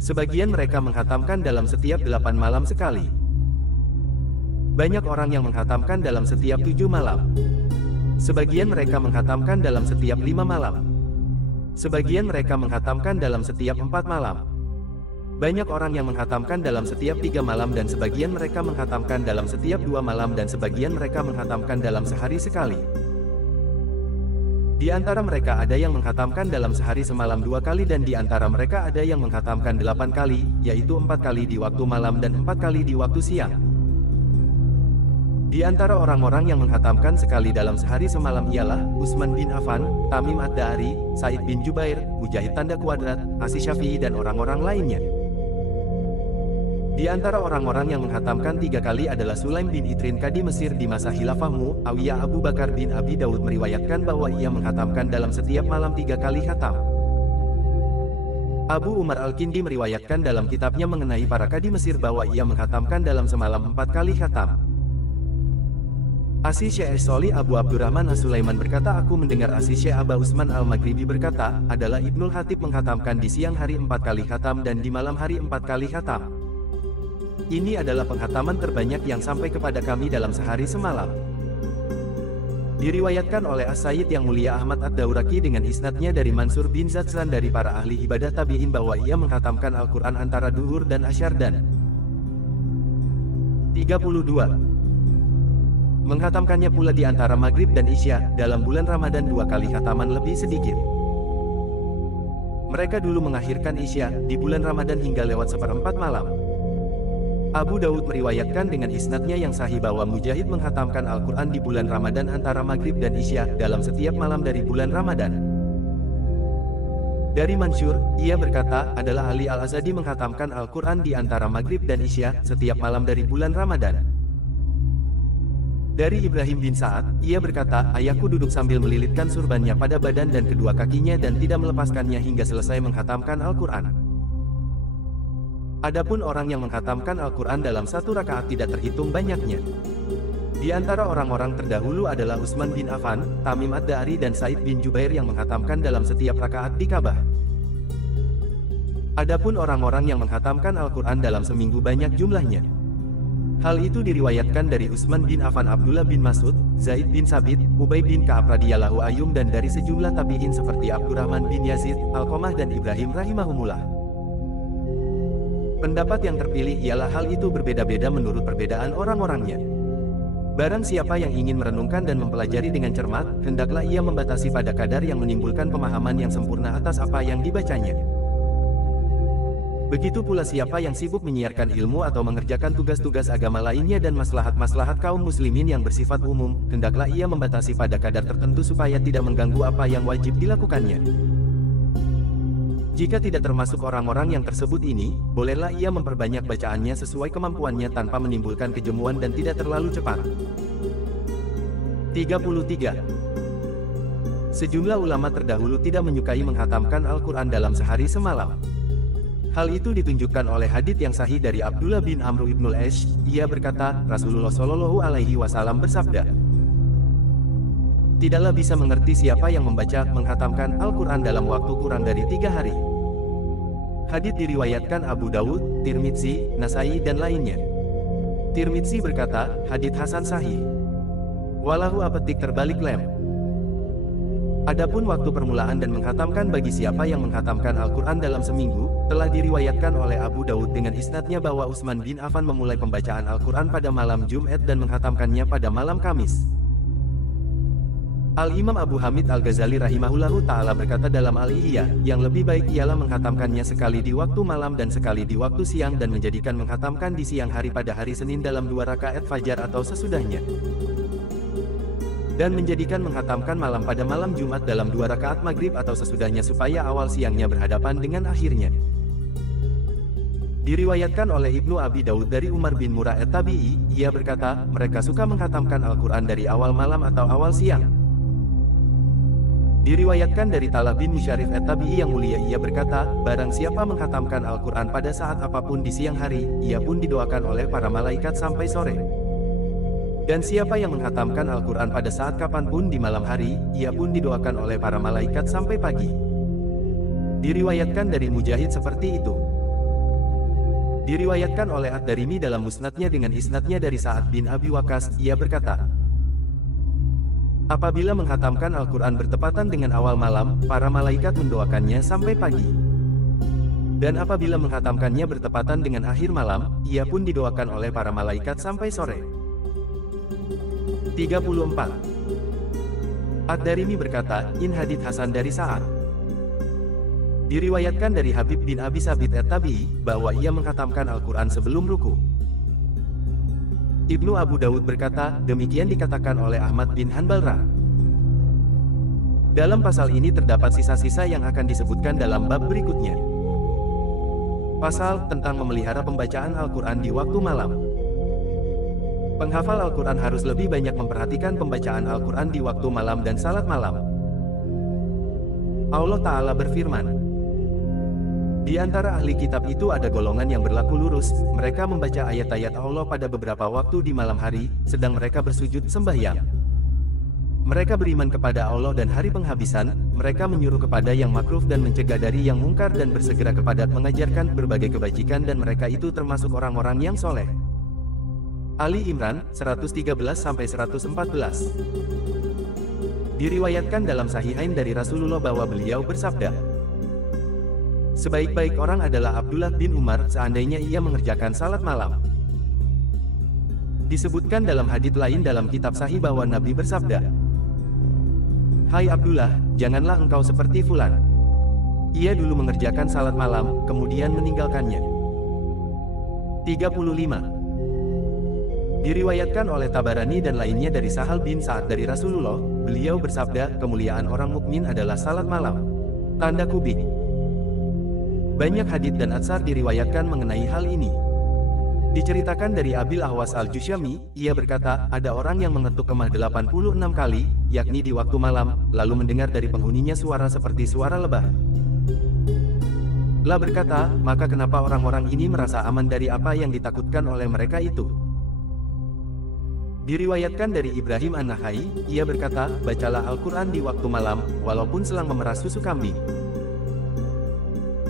Sebagian mereka menghatamkan dalam setiap 8 malam sekali. Banyak orang yang menghatamkan dalam setiap 7 malam. Sebagian mereka menghatamkan dalam setiap 5 malam. Sebagian mereka menghatamkan dalam setiap 4 malam. Banyak orang yang menghatamkan dalam setiap 3 malam dan sebagian mereka menghatamkan dalam setiap 2 malam dan sebagian mereka menghatamkan dalam sehari sekali. Di antara mereka ada yang menghatamkan dalam sehari semalam 2 kali dan di antara mereka ada yang menghatamkan 8 kali, yaitu 4 kali di waktu malam dan 4 kali di waktu siang. Di antara orang-orang yang menghatamkan sekali dalam sehari semalam ialah Utsman bin Affan, Tamim Ad-Dari, Said bin Jubair, Mujahid tanda kuadrat, Asy Syafi'i dan orang-orang lainnya. Di antara orang-orang yang menghatamkan 3 kali adalah Sulaim bin Itrin Qadi Mesir di masa khilafah Muawiyah. Abu Bakar bin Abi Daud meriwayatkan bahwa ia menghatamkan dalam setiap malam 3 kali khatam. Abu Umar Al-Kindi meriwayatkan dalam kitabnya mengenai para Qadi Mesir bahwa ia menghatamkan dalam semalam 4 kali khatam. Asy Syekh Soli Abu Abdurrahman As-Sulaiman berkata, aku mendengar Asy Syekh Aba Utsman Al-Maghribi berkata, adalah Ibnul Khatib menghatamkan di siang hari 4 kali khatam dan di malam hari 4 kali khatam. Ini adalah penghataman terbanyak yang sampai kepada kami dalam sehari semalam. Diriwayatkan oleh As-Sayyid yang mulia Ahmad Ad-Dauraki dengan isnadnya dari Mansur bin Zadzan dari para ahli ibadah tabi'in bahwa ia menghatamkan Al-Quran antara duhur dan asyar dan 32. Menghatamkannya pula di antara maghrib dan isya, dalam bulan Ramadan 2 kali khataman lebih sedikit. Mereka dulu mengakhirkan isya, di bulan Ramadan hingga lewat 1/4 malam. Abu Daud meriwayatkan dengan isnadnya yang sahih bahwa Mujahid menghatamkan Al-Quran di bulan Ramadan antara maghrib dan isya, dalam setiap malam dari bulan Ramadan. Dari Mansur, ia berkata, adalah Ali Al-Azadi menghatamkan Al-Quran di antara maghrib dan isya, setiap malam dari bulan Ramadan. Dari Ibrahim bin Sa'ad, ia berkata, ayahku duduk sambil melilitkan surbannya pada badan dan kedua kakinya dan tidak melepaskannya hingga selesai menghatamkan Al-Quran. Adapun orang yang menghatamkan Al-Quran dalam satu rakaat tidak terhitung banyaknya. Di antara orang-orang terdahulu adalah Utsman bin Affan, Tamim Ad-Dari dan Said bin Jubair yang menghatamkan dalam setiap rakaat di Ka'bah. Adapun orang-orang yang menghatamkan Al-Quran dalam seminggu banyak jumlahnya. Hal itu diriwayatkan dari Utsman bin Affan, Abdullah bin Mas'ud, Zaid bin Sabit, Ubay bin Ka'ab radhiyallahu anhum dan dari sejumlah tabi'in seperti Abdurrahman bin Yazid, Alqamah dan Ibrahim rahimahumullah. Pendapat yang terpilih ialah hal itu berbeda-beda menurut perbedaan orang-orangnya. Barang siapa yang ingin merenungkan dan mempelajari dengan cermat, hendaklah ia membatasi pada kadar yang menimbulkan pemahaman yang sempurna atas apa yang dibacanya. Begitu pula siapa yang sibuk menyiarkan ilmu atau mengerjakan tugas-tugas agama lainnya dan maslahat-maslahat kaum muslimin yang bersifat umum, hendaklah ia membatasi pada kadar tertentu supaya tidak mengganggu apa yang wajib dilakukannya. Jika tidak termasuk orang-orang yang tersebut ini, bolehlah ia memperbanyak bacaannya sesuai kemampuannya tanpa menimbulkan kejemuan dan tidak terlalu cepat. 33. Sejumlah ulama terdahulu tidak menyukai menghatamkan Al-Quran dalam sehari semalam. Hal itu ditunjukkan oleh hadits yang sahih dari Abdullah bin Amr ibnul As. Ia berkata, Rasulullah Shallallahu Alaihi Wasallam bersabda, tidaklah bisa mengerti siapa yang menghatamkan Al-Quran dalam waktu kurang dari 3 hari. Hadits diriwayatkan Abu Dawud, Tirmidzi, Nasai dan lainnya. Tirmidzi berkata, hadits hasan sahih. Walahu apetik terbalik lem. Adapun waktu permulaan dan menghatamkan bagi siapa yang menghatamkan Al-Quran dalam seminggu, telah diriwayatkan oleh Abu Daud dengan isnadnya bahwa Utsman bin Affan memulai pembacaan Al-Quran pada malam Jumat dan menghatamkannya pada malam Kamis. Al-Imam Abu Hamid Al-Ghazali rahimahullahu ta'ala berkata dalam Al-Ihya, yang lebih baik ialah menghatamkannya sekali di waktu malam dan sekali di waktu siang dan menjadikan menghatamkan di siang hari pada hari Senin dalam 2 rakaat fajar atau sesudahnya. Dan menjadikan menghatamkan malam pada malam Jumat dalam 2 rakaat maghrib atau sesudahnya supaya awal siangnya berhadapan dengan akhirnya. Diriwayatkan oleh Ibnu Abi Daud dari Umar bin Murrah at-Tabi'i, ia berkata, mereka suka menghatamkan Al-Quran dari awal malam atau awal siang. Diriwayatkan dari Talab bin Musyarif at-Tabi'i yang mulia, ia berkata, barang siapa menghatamkan Al-Quran pada saat apapun di siang hari, ia pun didoakan oleh para malaikat sampai sore. Dan siapa yang menghatamkan Al-Quran pada saat kapanpun di malam hari, ia pun didoakan oleh para malaikat sampai pagi. Diriwayatkan dari Mujahid seperti itu. Diriwayatkan oleh Ad-Darimi dalam musnadnya dengan isnadnya dari Sa'ad bin Abi Waqqas, ia berkata, apabila menghatamkan Al-Quran bertepatan dengan awal malam, para malaikat mendoakannya sampai pagi. Dan apabila menghatamkannya bertepatan dengan akhir malam, ia pun didoakan oleh para malaikat sampai sore. 34. Ad-Darimi berkata, in hadits Hasan dari Sa'ad. Diriwayatkan dari Habib bin Abi Sabit at-Tabi'i, bahwa ia menghatamkan Al-Quran sebelum ruku. Ibnu Abu Dawud berkata, demikian dikatakan oleh Ahmad bin Hanbal. Dalam pasal ini terdapat sisa-sisa yang akan disebutkan dalam bab berikutnya. Pasal tentang memelihara pembacaan Al-Quran di waktu malam. Penghafal Al-Quran harus lebih banyak memperhatikan pembacaan Al-Quran di waktu malam dan salat malam. Allah Ta'ala berfirman, di antara ahli kitab itu ada golongan yang berlaku lurus, mereka membaca ayat-ayat Allah pada beberapa waktu di malam hari, sedang mereka bersujud sembahyang. Mereka beriman kepada Allah dan hari penghabisan, mereka menyuruh kepada yang makruf dan mencegah dari yang mungkar dan bersegera kepada mengajarkan berbagai kebajikan dan mereka itu termasuk orang-orang yang soleh. Ali Imran, 113-114. Diriwayatkan dalam Sahihain dari Rasulullah bahwa beliau bersabda, sebaik-baik orang adalah Abdullah bin Umar seandainya ia mengerjakan salat malam. Disebutkan dalam hadits lain dalam kitab Sahih bahwa Nabi bersabda, hai Abdullah, janganlah engkau seperti Fulan. Ia dulu mengerjakan salat malam, kemudian meninggalkannya. 35. Diriwayatkan oleh Tabarani dan lainnya dari Sahal bin Sa'ad dari Rasulullah, beliau bersabda, kemuliaan orang mukmin adalah salat malam. Tanda kubik. Banyak hadits dan atsar diriwayatkan mengenai hal ini. Diceritakan dari Abil Ahwas al-Jusyami, ia berkata, ada orang yang mengetuk kemah 86 kali, yakni di waktu malam, lalu mendengar dari penghuninya suara seperti suara lebah. La berkata, maka kenapa orang-orang ini merasa aman dari apa yang ditakutkan oleh mereka itu? Diriwayatkan dari Ibrahim an-Nakhai, ia berkata, bacalah Al-Quran di waktu malam, walaupun selang memerah susu kambing.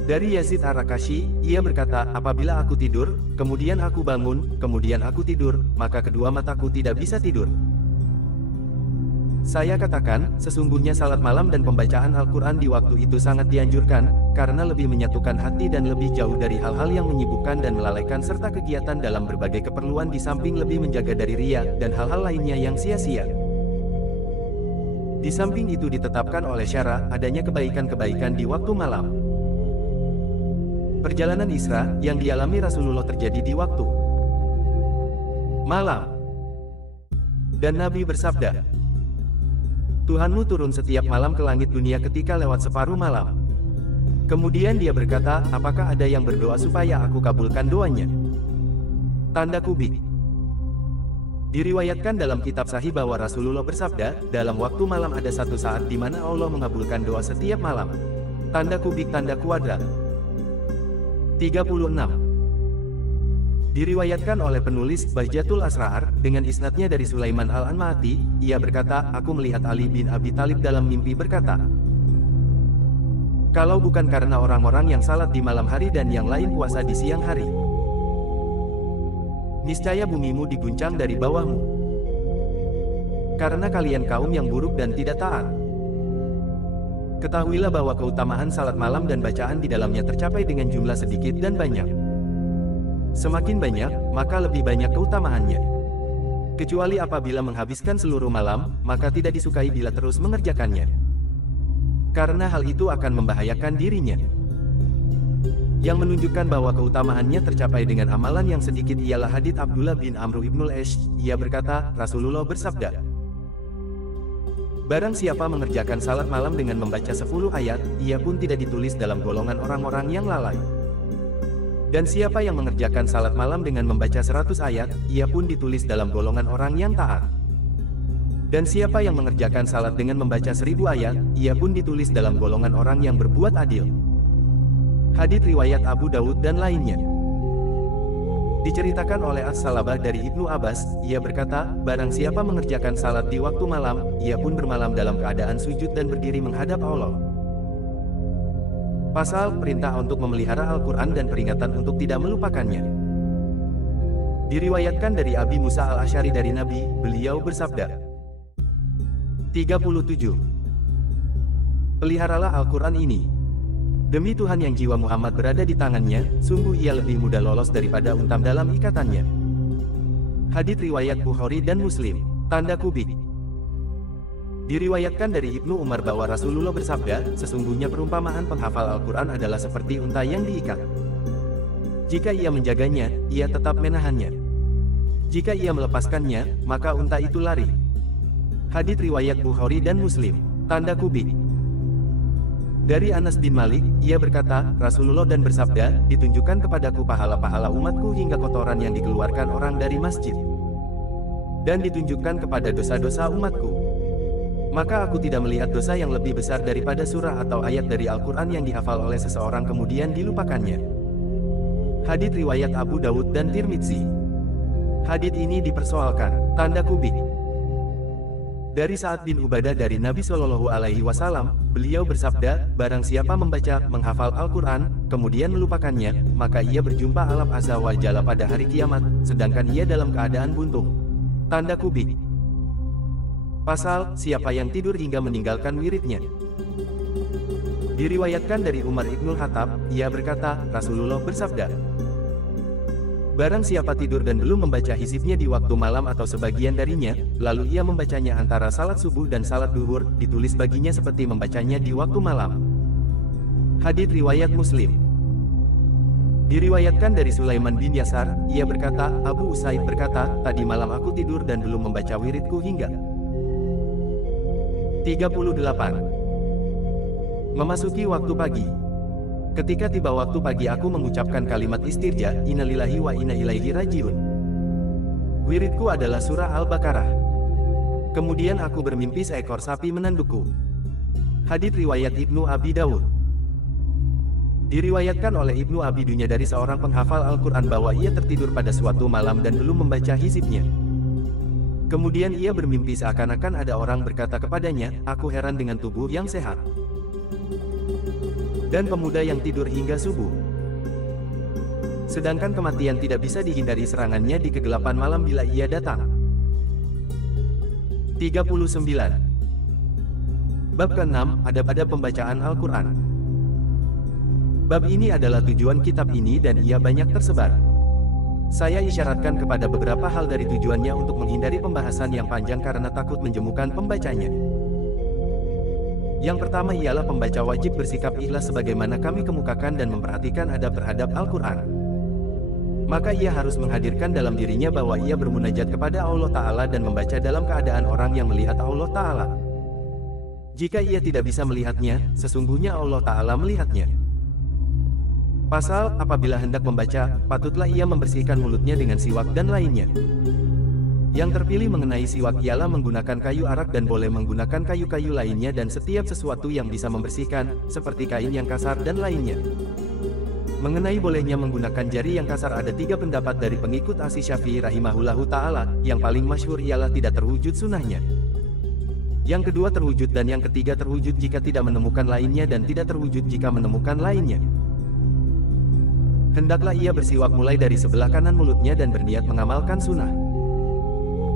Dari Yazid Ar-Rakashi, ia berkata, apabila aku tidur, kemudian aku bangun, kemudian aku tidur, maka kedua mataku tidak bisa tidur. Saya katakan, sesungguhnya salat malam dan pembacaan Al-Quran di waktu itu sangat dianjurkan, karena lebih menyatukan hati dan lebih jauh dari hal-hal yang menyibukkan dan melalaikan serta kegiatan dalam berbagai keperluan di samping lebih menjaga dari riya, dan hal-hal lainnya yang sia-sia. Di samping itu ditetapkan oleh syara, adanya kebaikan-kebaikan di waktu malam. Perjalanan Isra, yang dialami Rasulullah terjadi di waktu malam. Dan Nabi bersabda, Tuhanmu turun setiap malam ke langit dunia ketika lewat separuh malam. Kemudian dia berkata, apakah ada yang berdoa supaya aku kabulkan doanya? Tanda kubik. Diriwayatkan dalam kitab Sahih bahwa Rasulullah bersabda, dalam waktu malam ada satu saat di mana Allah mengabulkan doa setiap malam. Tanda kubik tanda kuadrat. 36. Diriwayatkan oleh penulis Bahjatul Asrar, dengan isnadnya dari Sulaiman al-Anmati, ia berkata, aku melihat Ali bin Abi Thalib dalam mimpi berkata, kalau bukan karena orang-orang yang salat di malam hari dan yang lain puasa di siang hari, niscaya bumimu diguncang dari bawahmu. Karena kalian kaum yang buruk dan tidak taat. Ketahuilah bahwa keutamaan salat malam dan bacaan di dalamnya tercapai dengan jumlah sedikit dan banyak. Semakin banyak, maka lebih banyak keutamaannya. Kecuali apabila menghabiskan seluruh malam, maka tidak disukai bila terus mengerjakannya. Karena hal itu akan membahayakan dirinya. Yang menunjukkan bahwa keutamaannya tercapai dengan amalan yang sedikit ialah hadits Abdullah bin Amr ibnul Ash, ia berkata, Rasulullah bersabda, barang siapa mengerjakan salat malam dengan membaca 10 ayat, ia pun tidak ditulis dalam golongan orang-orang yang lalai. Dan siapa yang mengerjakan salat malam dengan membaca 100 ayat, ia pun ditulis dalam golongan orang yang taat. Dan siapa yang mengerjakan salat dengan membaca 1000 ayat, ia pun ditulis dalam golongan orang yang berbuat adil. Hadits riwayat Abu Dawud dan lainnya. Diceritakan oleh As-Salabah dari Ibnu Abbas, ia berkata, barang siapa mengerjakan salat di waktu malam, ia pun bermalam dalam keadaan sujud dan berdiri menghadap Allah. Pasal perintah untuk memelihara Al-Quran dan peringatan untuk tidak melupakannya. Diriwayatkan dari Abi Musa al-Asy'ari dari Nabi, beliau bersabda, 37. Peliharalah Al-Quran ini. Demi Tuhan yang jiwa Muhammad berada di tangannya, sungguh ia lebih mudah lolos daripada untam dalam ikatannya. Hadits riwayat Bukhari dan Muslim. Tanda kubik. Diriwayatkan dari Ibnu Umar bahwa Rasulullah bersabda, sesungguhnya perumpamaan penghafal Al-Quran adalah seperti unta yang diikat. Jika ia menjaganya, ia tetap menahannya. Jika ia melepaskannya, maka unta itu lari. Hadits riwayat Bukhari dan Muslim. Tanda kubik. Dari Anas bin Malik, ia berkata, Rasulullah dan bersabda, ditunjukkan kepadaku pahala-pahala umatku hingga kotoran yang dikeluarkan orang dari masjid. Dan ditunjukkan kepada dosa-dosa umatku. Maka aku tidak melihat dosa yang lebih besar daripada surah atau ayat dari Al-Quran yang dihafal oleh seseorang kemudian dilupakannya. Hadits riwayat Abu Dawud dan Tirmidzi. Hadits ini dipersoalkan. Tanda kubik. Dari Sa'ad bin Ubadah dari Nabi Shallallahu Alaihi Wasallam, beliau bersabda, barang siapa membaca, menghafal Al-Quran, kemudian melupakannya, maka ia berjumpa Allah Azza wa Jalla pada hari kiamat, sedangkan ia dalam keadaan buntung. Tanda kubik. Pasal, siapa yang tidur hingga meninggalkan wiridnya. Diriwayatkan dari Umar Ibnul Khattab, ia berkata, Rasulullah bersabda, barang siapa tidur dan belum membaca hizibnya di waktu malam atau sebagian darinya, lalu ia membacanya antara salat subuh dan salat duhur, ditulis baginya seperti membacanya di waktu malam. Hadits riwayat Muslim. Diriwayatkan dari Sulaiman bin Yasar, ia berkata, Abu Usaid berkata, tadi malam aku tidur dan belum membaca wiridku hingga 38. Memasuki waktu pagi. Ketika tiba waktu pagi aku mengucapkan kalimat istirja, innalillahi wa inna ilaihi rajiun. Wiridku adalah surah Al-Baqarah. Kemudian aku bermimpi seekor sapi menandukku. Hadits riwayat Ibnu Abi Dawud. Diriwayatkan oleh Ibnu Abi Dunya dari seorang penghafal Al-Quran bahwa ia tertidur pada suatu malam dan belum membaca hizibnya. Kemudian ia bermimpi seakan-akan ada orang berkata kepadanya, aku heran dengan tubuh yang sehat dan pemuda yang tidur hingga subuh. Sedangkan kematian tidak bisa dihindari serangannya di kegelapan malam bila ia datang. 39. Bab ke-6, adab-adab pembacaan Al-Quran. Bab ini adalah tujuan kitab ini dan ia banyak tersebar. Saya isyaratkan kepada beberapa hal dari tujuannya untuk menghindari pembahasan yang panjang karena takut menjemukan pembacanya. Yang pertama ialah pembaca wajib bersikap ikhlas sebagaimana kami kemukakan dan memperhatikan adab terhadap Al-Quran. Maka ia harus menghadirkan dalam dirinya bahwa ia bermunajat kepada Allah Ta'ala dan membaca dalam keadaan orang yang melihat Allah Ta'ala. Jika ia tidak bisa melihatnya, sesungguhnya Allah Ta'ala melihatnya. Pasal, apabila hendak membaca, patutlah ia membersihkan mulutnya dengan siwak dan lainnya. Yang terpilih mengenai siwak ialah menggunakan kayu arak dan boleh menggunakan kayu-kayu lainnya dan setiap sesuatu yang bisa membersihkan, seperti kain yang kasar dan lainnya. Mengenai bolehnya menggunakan jari yang kasar ada 3 pendapat dari pengikut Asy-Syafi'i rahimahullahu ta'ala, yang paling masyhur ialah tidak terwujud sunnahnya. Yang kedua terwujud dan yang ketiga terwujud jika tidak menemukan lainnya dan tidak terwujud jika menemukan lainnya. Hendaklah ia bersiwak mulai dari sebelah kanan mulutnya dan berniat mengamalkan sunnah.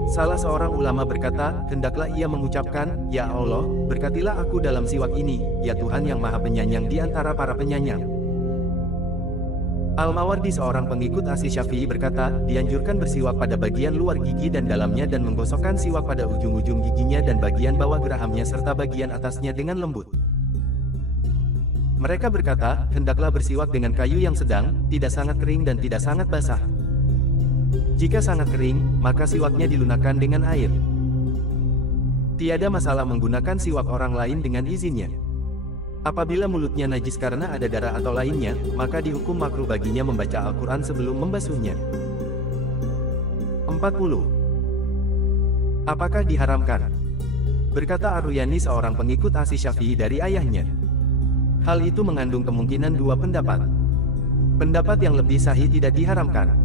Salah seorang ulama berkata, hendaklah ia mengucapkan, Ya Allah, berkatilah aku dalam siwak ini, ya Tuhan yang maha penyayang di antara para penyayang. Al-Mawardi seorang pengikut Asy-Syafi'i berkata, dianjurkan bersiwak pada bagian luar gigi dan dalamnya dan menggosokkan siwak pada ujung-ujung giginya dan bagian bawah gerahamnya serta bagian atasnya dengan lembut. Mereka berkata, hendaklah bersiwak dengan kayu yang sedang, tidak sangat kering dan tidak sangat basah. Jika sangat kering, maka siwaknya dilunakkan dengan air. Tiada masalah menggunakan siwak orang lain dengan izinnya. Apabila mulutnya najis karena ada darah atau lainnya, maka dihukum makruh baginya membaca Al-Quran sebelum membasuhnya. 40. Apakah diharamkan? Berkata Ar-Ruyani seorang pengikut Asy-Syafi'i dari ayahnya. Hal itu mengandung kemungkinan 2 pendapat. Pendapat yang lebih sahih tidak diharamkan.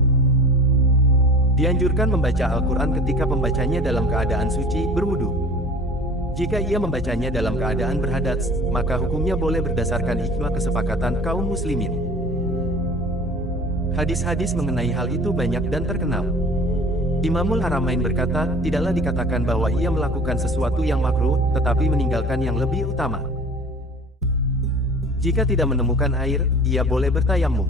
Dianjurkan membaca Al-Quran ketika pembacanya dalam keadaan suci, berwudu. Jika ia membacanya dalam keadaan berhadas, maka hukumnya boleh berdasarkan ijma kesepakatan kaum muslimin. Hadis-hadis mengenai hal itu banyak dan terkenal. Imamul Haramain berkata, tidaklah dikatakan bahwa ia melakukan sesuatu yang makruh, tetapi meninggalkan yang lebih utama. Jika tidak menemukan air, ia boleh bertayamum.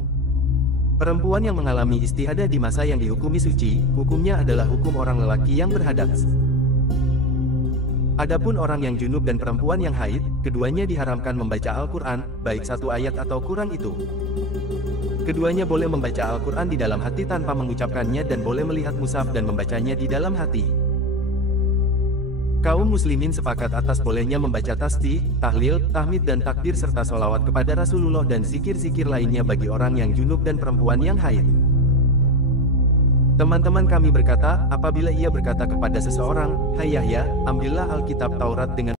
Perempuan yang mengalami istihadah di masa yang dihukumi suci, hukumnya adalah hukum orang lelaki yang berhadas. Adapun orang yang junub dan perempuan yang haid, keduanya diharamkan membaca Al-Quran, baik satu ayat atau kurang itu. Keduanya boleh membaca Al-Quran di dalam hati tanpa mengucapkannya dan boleh melihat mushaf dan membacanya di dalam hati. Kaum muslimin sepakat atas bolehnya membaca tasbih, tahlil, tahmid dan takbir serta sholawat kepada Rasulullah dan zikir-zikir lainnya bagi orang yang junub dan perempuan yang haid. Teman-teman kami berkata, apabila ia berkata kepada seseorang, "Hai Yahya, ambillah Alkitab Taurat dengan